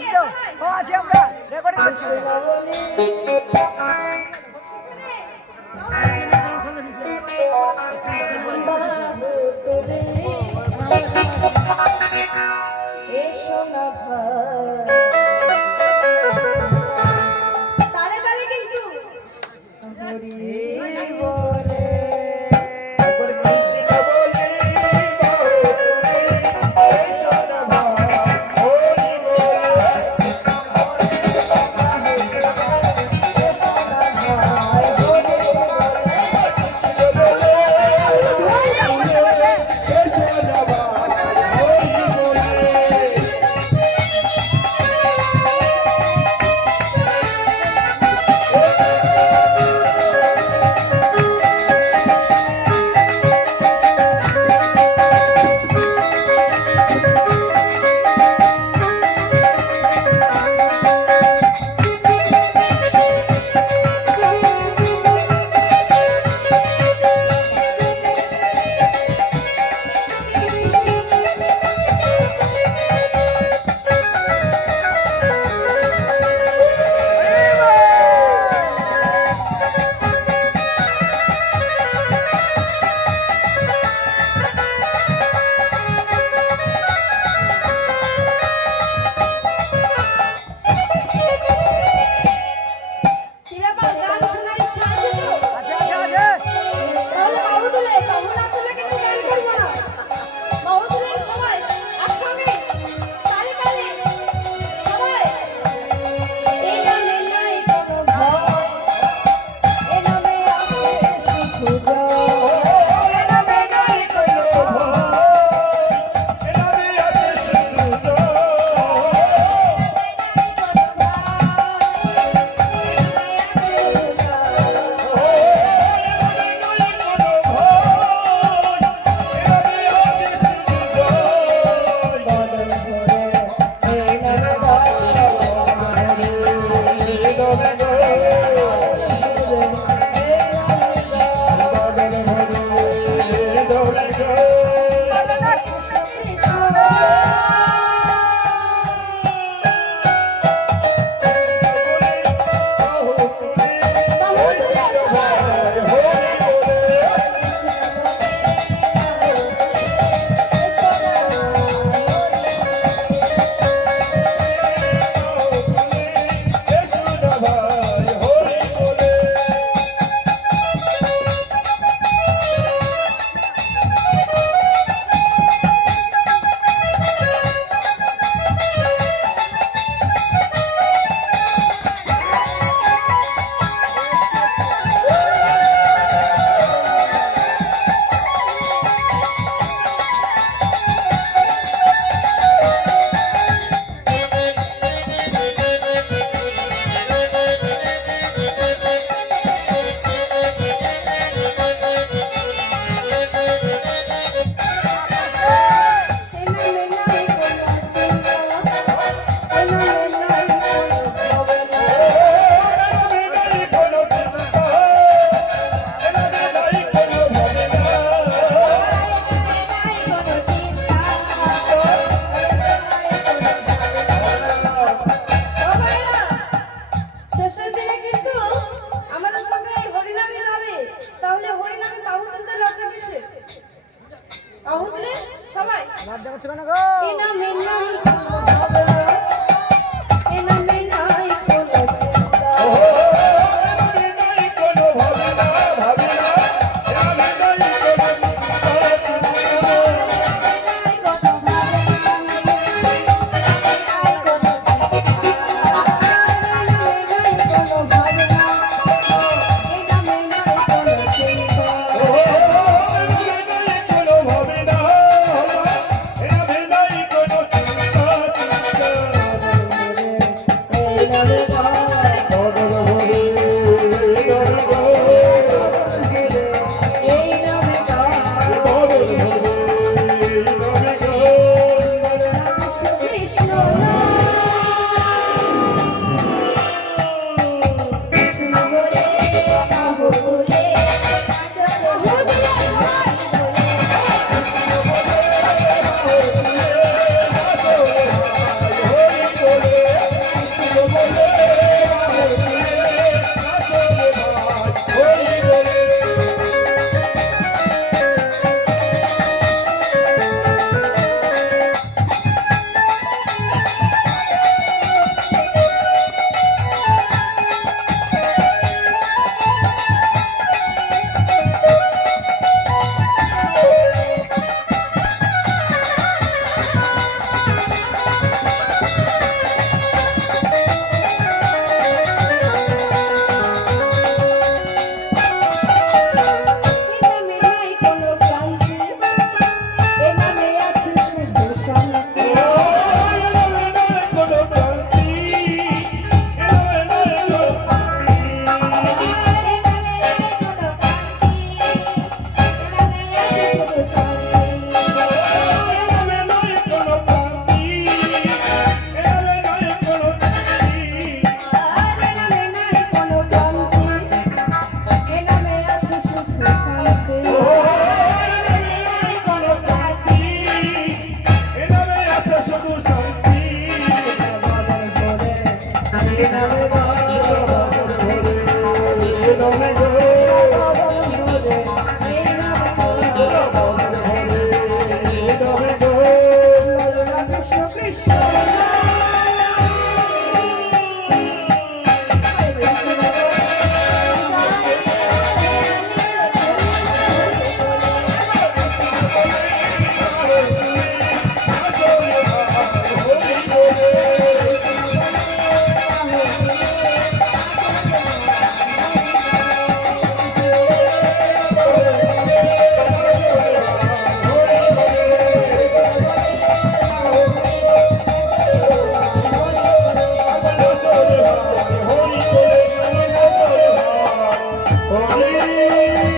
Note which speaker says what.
Speaker 1: আছি তো ও আছি আমরা রেকর্ডিং করছি
Speaker 2: Amen.